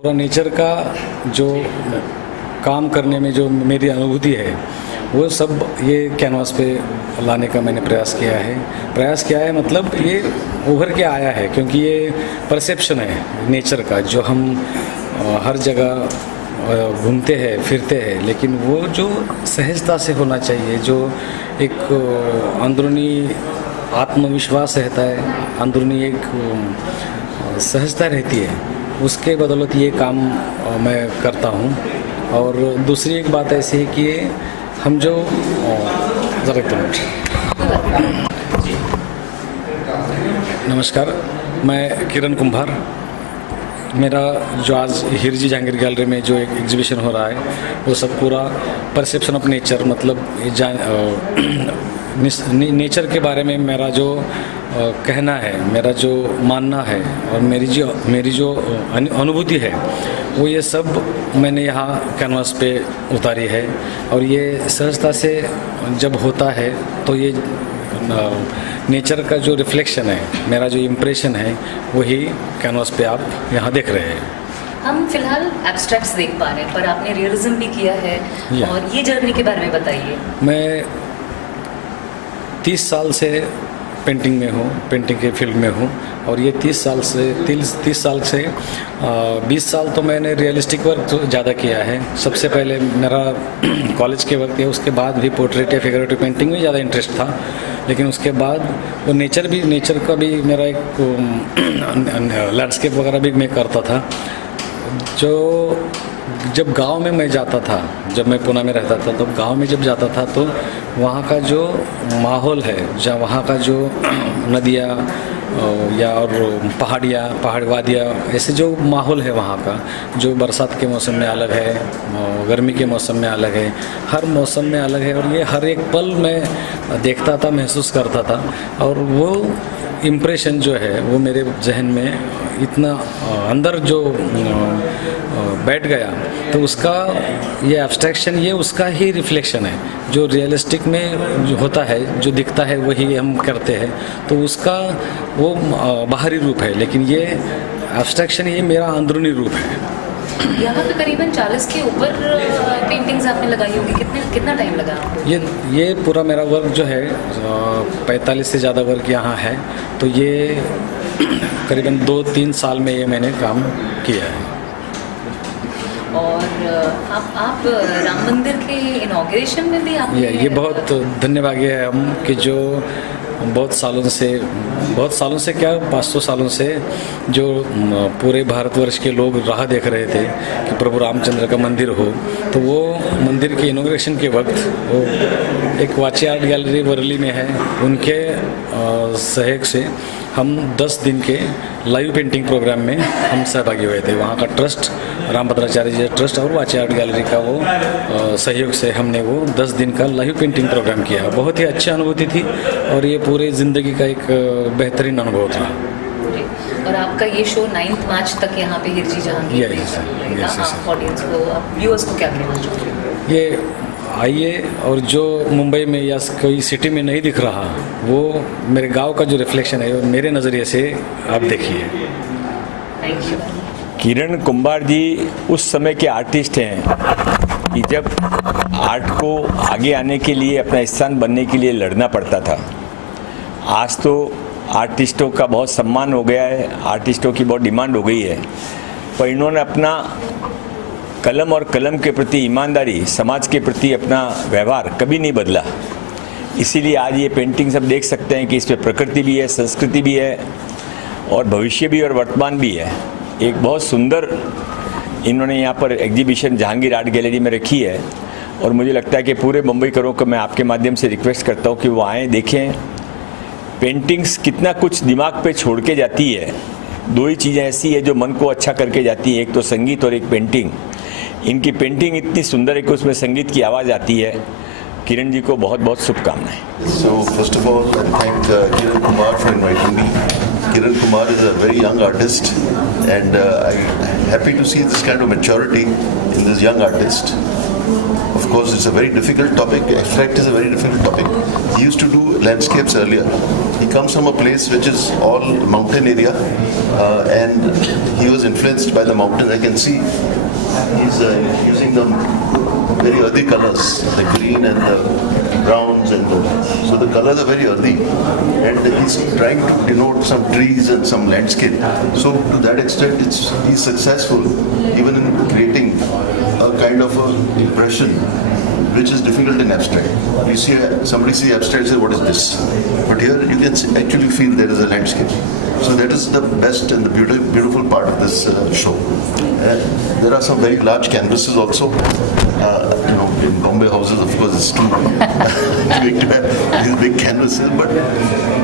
पूरा नेचर का जो काम करने में जो मेरी अनुभूति है वो सब ये कैनवास पे लाने का मैंने प्रयास किया है मतलब ये उभर के आया है क्योंकि ये परसेप्शन है नेचर का जो हम हर जगह घूमते हैं फिरते हैं, लेकिन वो जो सहजता से होना चाहिए, जो एक अंदरूनी आत्मविश्वास रहता है, अंदरूनी एक सहजता रहती है, उसके बदौलत ये काम मैं करता हूँ। और दूसरी एक बात ऐसी है कि हम जो ज़रा एक मिनट। नमस्कार, मैं किरण कुंभार। मेरा जो आज हिरजी जहांगीर गैलरी में जो एक एग्जीबिशन हो रहा है वो सब पूरा परसेप्शन ऑफ नेचर, मतलब नेचर के बारे में मेरा जो कहना है, मेरा जो मानना है और मेरी जो अनुभूति है वो ये सब मैंने यहाँ कैनवास पे उतारी है। और ये सहजता से जब होता है तो ये नेचर का जो रिफ्लेक्शन है, मेरा जो इम्प्रेशन है, वही कैनवास पे आप यहाँ देख रहे हैं। हम फिलहाल एब्स्ट्रैक्ट्स देख पा रहे हैं, पर आपने रियलिज्म भी किया है और ये जर्नी के बारे में बताइए। मैं 30 साल से पेंटिंग में हूँ, पेंटिंग के फील्ड में हूँ और ये 30 साल से 20 साल तो मैंने रियलिस्टिक वर्क तो ज़्यादा किया है। सबसे पहले मेरा कॉलेज के वक्त है, उसके बाद भी पोर्ट्रेट या फिगरेटिव पेंटिंग में ज़्यादा इंटरेस्ट था, लेकिन उसके बाद वो नेचर का भी मेरा एक लैंडस्केप वगैरह भी मैं करता था। जब गांव में मैं जाता था, जब मैं पुणे में रहता था, तो गांव में जब जाता था तो वहाँ का जो माहौल है, जहाँ वहाँ का जो नदियाँ या और पहाड़ वादियाँ, ऐसे जो माहौल है वहाँ का, जो बरसात के मौसम में अलग है, गर्मी के मौसम में अलग है, हर मौसम में अलग है। और ये हर एक पल मैं देखता था, महसूस करता था और वो इम्प्रेशन जो है वो मेरे जहन में इतना अंदर जो बैठ गया, तो उसका ये एब्स्ट्रैक्शन ये उसका ही रिफ्लेक्शन है। जो रियलिस्टिक में जो होता है, जो दिखता है, वही हम करते हैं, तो उसका वो बाहरी रूप है, लेकिन ये एब्स्ट्रैक्शन ये मेरा अंदरूनी रूप है। यहाँ पे करीबन 40 के ऊपर पेंटिंग्स आपने लगाई होगी। कितना टाइम लगा आपको? ये पूरा मेरा वर्क जो है 45 से ज़्यादा वर्क यहाँ है, तो ये करीबन 2-3 साल में ये मैंने काम किया है। और आप राम मंदिर के इनॉग्रेशन में भी आप ये बहुत धन्यवादी है हम कि जो बहुत सालों से क्या 500 सालों से जो पूरे भारतवर्ष के लोग राह देख रहे थे कि प्रभु रामचंद्र का मंदिर हो, तो वो मंदिर के इनॉग्रेशन के वक्त वो एक वाची आर्ट गैलरी वर्ली में है, उनके सहयोग से हम 10 दिन के लाइव पेंटिंग प्रोग्राम में हम सहभागी हुए थे। वहाँ का ट्रस्ट, रामभद्राचार्य जी ट्रस्ट और वाची आर्ट गैलरी का वो सहयोग से हमने वो 10 दिन का लाइव पेंटिंग प्रोग्राम किया। बहुत ही अच्छी अनुभूति थी और ये पूरे ज़िंदगी का एक बेहतरीन अनुभव था। और आपका ये शो 9 मार्च तक यहाँ पे हिरजी जहांगीर ऑडियंस को, व्यूअर्स को क्या कहना चाहिए? ये आइए, और जो मुंबई में या कोई सिटी में नहीं दिख रहा, वो मेरे गांव का जो रिफ्लेक्शन है वो मेरे नज़रिए से आप देखिए। Thank you. किरण कुंभार जी उस समय के आर्टिस्ट हैं कि जब आर्ट को आगे आने के लिए, अपना स्थान बनने के लिए लड़ना पड़ता था। आज तो आर्टिस्टों का बहुत सम्मान हो गया है, आर्टिस्टों की बहुत डिमांड हो गई है, पर इन्होंने अपना कलम और कलम के प्रति ईमानदारी, समाज के प्रति अपना व्यवहार कभी नहीं बदला। इसीलिए आज ये पेंटिंग्स आप देख सकते हैं कि इसमें प्रकृति भी है, संस्कृति भी है और भविष्य भी और वर्तमान भी है। एक बहुत सुंदर इन्होंने यहाँ पर एग्जीबिशन जहांगीर आर्ट गैलरी में रखी है और मुझे लगता है कि पूरे मुंबईकरों को मैं आपके माध्यम से रिक्वेस्ट करता हूँ कि वो आएँ, देखें पेंटिंग्स कितना कुछ दिमाग पे छोड़ के जाती है। 2 ही चीज़ें ऐसी है जो मन को अच्छा करके जाती है, एक तो संगीत और एक पेंटिंग। इनकी पेंटिंग इतनी सुंदर है कि उसमें संगीत की आवाज़ आती है। किरण जी को बहुत बहुत शुभकामनाएं। So first of all, I thank Kiran Kumar for inviting me. Kiran Kumar is a very young artist, and I'm happy to see this kind of maturity in this young artist. Of course, it's a very difficult topic. Abstract is a very difficult topic. He used to do landscapes earlier. He comes from a place which is all mountain area, and he was influenced by the mountains. I can see he's using the very earthy colors, the green and the browns, and so the colors are very earthy, and he's trying to denote some trees and some landscape. So to that extent, he's successful even in creating a kind of a impression which is difficult in abstract. You see somebody see abstract, say what is this? But here you can actually feel there is a landscape. So that is the best and the beautiful part of this show. There are some very large canvases also. In Bombay houses, of course, it's too big to have these big canvases. But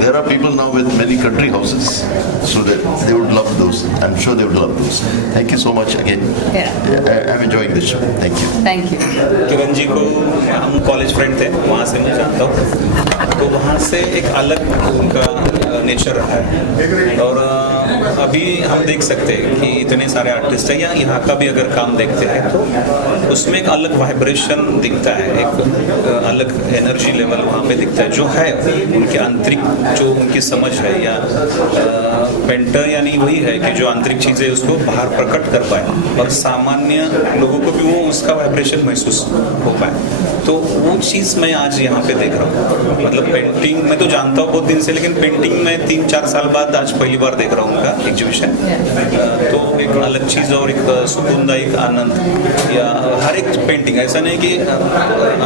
there are people now with many country houses, so that they would love those. I'm sure they would love those. Thank you so much again. I'm enjoying this show. Thank you. Thank you. Kiran ji को हम college friend थे, वहाँ से मैं जानता हूँ, तो वहाँ से एक अलग उनका नेचर रहा है. और अभी हम देख सकते हैं कि इतने सारे आर्टिस्ट हैं, या यहाँ का भी अगर काम देखते हैं तो उसमें एक अलग वाइब्रेशन दिखता है, एक अलग एनर्जी लेवल वहाँ पे दिखता है, जो है उनके आंतरिक जो उनकी समझ है, या पेंटर यानी वही है कि जो आंतरिक चीज़ें उसको बाहर प्रकट कर पाए और सामान्य लोगों को भी वो उसका वाइब्रेशन महसूस हो पाए. तो वो चीज़ मैं आज यहाँ पे देख रहा हूँ. मतलब पेंटिंग मैं तो जानता हूँ बहुत दिन से, लेकिन पेंटिंग मैं 3-4 साल बाद आज पहली बार देख रहा हूँ उनका एग्जीबिशन. तो एक अलग चीज़ और एक सुकूनदायक आनंद, या हर एक पेंटिंग ऐसा नहीं कि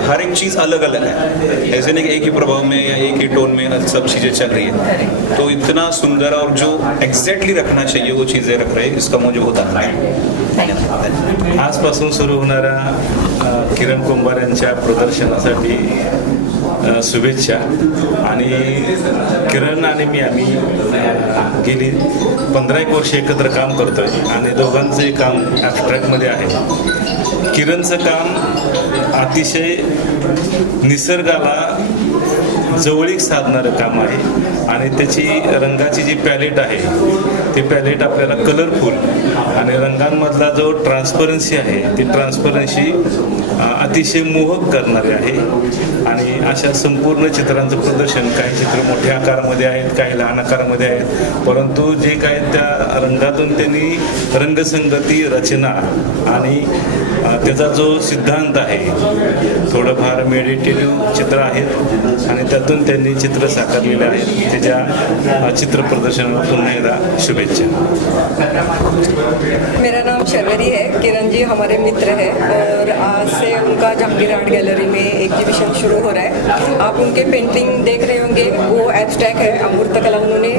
हर एक चीज़ अलग अलग है, ऐसे नहीं कि एक ही प्रभाव में या एक ही टोन में सब चीज़ें चल रही है. तो इतना सुंदर और जो एग्जैक्टली रखना चाहिए वो चीज़ें रख रहे हैं, इसका मुझे बहुत आनंद है. आजपासून सुरू होणाऱ्या किरण कुंभार यांच्या प्रदर्शनासाठी शुभेच्छा. आणि किरण आणि मी आम्ही गेली 15 वर्ष एकत्र काम करतोय आणि दोघांचंही काम ॲब्स्ट्रॅक्टमध्ये आहे. किरणचं काम अतिशय निसर्गाला जवळीक साधणारं काम आहे आणि त्याची रंगाची जी पॅलेट आहे ती पॅलेट आपल्याला कलरफुल आणि रंगांमधला जो ट्रान्सपरन्सी आहे ती ट्रान्सपरन्सी अतिशय मोहक करणारी आहे. आणि अशा संपूर्ण चित्रांचं प्रदर्शन, काही चित्र मोठ्या आकारामध्ये आहेत, काही लहान आकारामध्ये आहेत, परंतु जे काय त्या रंगातून त्यांनी रंगसंगती, रचना आणि त्याचा जो सिद्धांत आहे, थोडंफार मेडिटेटिव्ह चित्र आहेत आणि त्यातून त्यांनी चित्र साकारलेले आहेत. त्याच्या चित्र प्रदर्शनाला पुन्हा एकदा शुभेच्छा. मेरा नाम शर्वरी है. किरण जी हमारे मित्र हैं और आज से उनका जहांगीर आर्ट गैलरी में एग्जीबिशन शुरू हो रहा है. आप उनके पेंटिंग देख रहे होंगे, वो एब्स्ट्रैक्ट है, अमूर्त कला. उन्होंने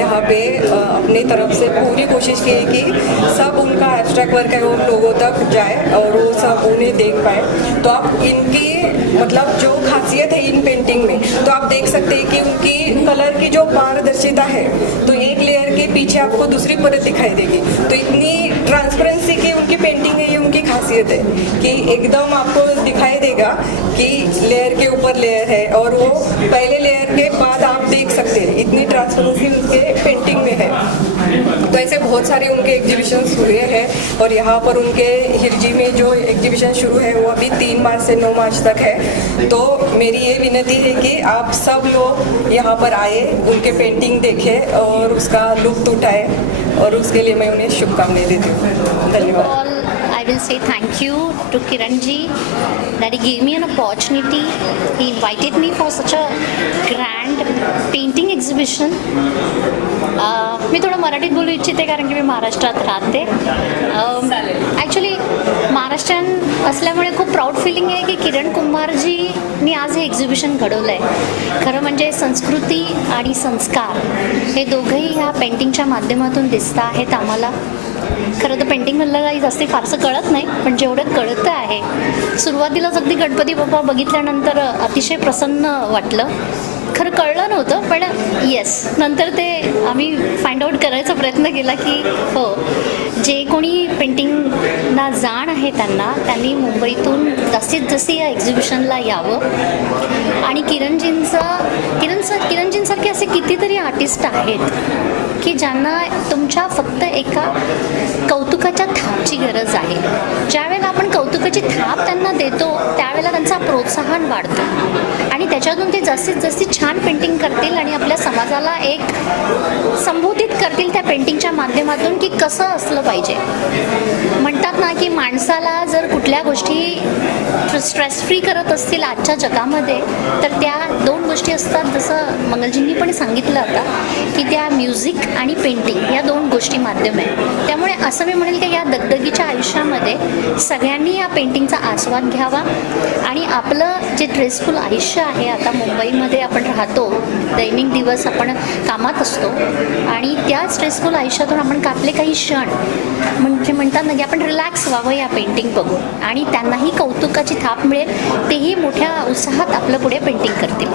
यहाँ पे अपनी तरफ से पूरी कोशिश की है कि सब उनका एब्स्ट्रैक्ट वर्क है वो लोगों तक जाए और वो सब उन्हें देख पाए. तो आप इनकी मतलब जो खासियत है इन पेंटिंग में, तो आप देख सकते हैं कि उनकी कलर की जो पारदर्शिता है, तो एक लेयर के पीछे आपको दूसरी परत दिखाई देगी. तो इतनी ट्रांसपेरेंसी की उनकी पेंटिंग है, ये उनकी खासियत है कि एकदम आपको दिखाई देगा कि लेयर के ऊपर लेयर है और वो पहले लेयर के बाद आप देख सकते हैं. इतनी ट्रांसपेरेंसी उनके पेंटिंग में है. तो ऐसे बहुत सारे उनके एग्जीबिशंस हुए हैं और यहाँ पर उनके हिरजी में जो एग्जीबिशन शुरू है वो अभी 3 मार्च से 9 मार्च तक है. तो मेरी ये विनती है कि आप सब लोग यहाँ पर आए, उनके पेंटिंग देखें और उसका लुत्फ उठाए, और उसके लिए मैं उन्हें शुभकामनाएं देती हूँ. धन्यवाद. I will say thank you to Kiran ji that he gave me an opportunity. He invited me for such a grand painting exhibition. मी थोडं मराठीत बोलू इच्छिते कारण की मी महाराष्ट्रात राहते. ॲक्च्युली महाराष्ट्रीयन असल्यामुळे खूप प्राऊड फिलिंग आहे की किरण कुंभारजींनी आज हे एक्झिबिशन घडवलं आहे. खरं म्हणजे संस्कृती आणि संस्कार हे दोघंही ह्या पेंटिंगच्या माध्यमातून दिसत आहेत आम्हाला. खरं तर पेंटिंगमधलं काही जास्ती फारसं कळत नाही, पण जेवढं कळतं आहे, सुरुवातीलाच अगदी गणपती बाप्पा बघितल्यानंतर अतिशय प्रसन्न वाटलं. खरं कळलं नव्हतं, पण येस नंतर ते आम्ही फाइंड आउट करायचा प्रयत्न केला की हो, जे कोणी पेंटिंगना जाण आहे त्यांनी मुंबईतून जास्तीत जास्त या एक्झिबिशनला यावं. आणि किरणजींसारखे असे कितीतरी आर्टिस्ट आहेत की ज्यांना तुमच्या फक्त एका कौतुकाच्या कौतुकाची गरज आहे. ज्यावेळेला आपण कौतुकाची थाप त्यांना देतो त्यावेळेला त्यांचा प्रोत्साहन वाढतो आणि त्याच्यातून ते जास्तीत जास्त छान पेंटिंग करतील आणि आपल्या समाजाला एक संबोधित करतील त्या पेंटिंगच्या माध्यमातून की कसं असलं पाहिजे. म्हणतात ना की माणसाला जर कुठल्या गोष्टी स्ट्रेस फ्री करत असतील आजच्या जगामध्ये तर त्या 2 गोष्टी असतात. जसं मंगलजींनी पण सांगितलं आता की त्या म्युझिक आणि पेंटिंग या 2 गोष्टी माध्यम आहे. त्यामुळे असं मी म्हणेल की या दगदगीच्या आयुष्यामध्ये सगळ्यांनी या पेंटिंगचा आस्वाद घ्यावा आणि आपलं जे स्ट्रेसफुल आयुष्य आहे, आता मुंबईमध्ये आपण राहतो, दैनिक दिवस आपण कामात असतो आणि त्या स्ट्रेसफुल आयुष्यातून आपण आपले काही क्षण म्हणजे म्हणतात ना की आपण रिलॅक्स व्हावं या पेंटिंग बघून आणि त्यांनाही कौतुकाची थाप मिळेल, तेही मोठ्या उत्साहात आपलं पुढे पेंटिंग करतील.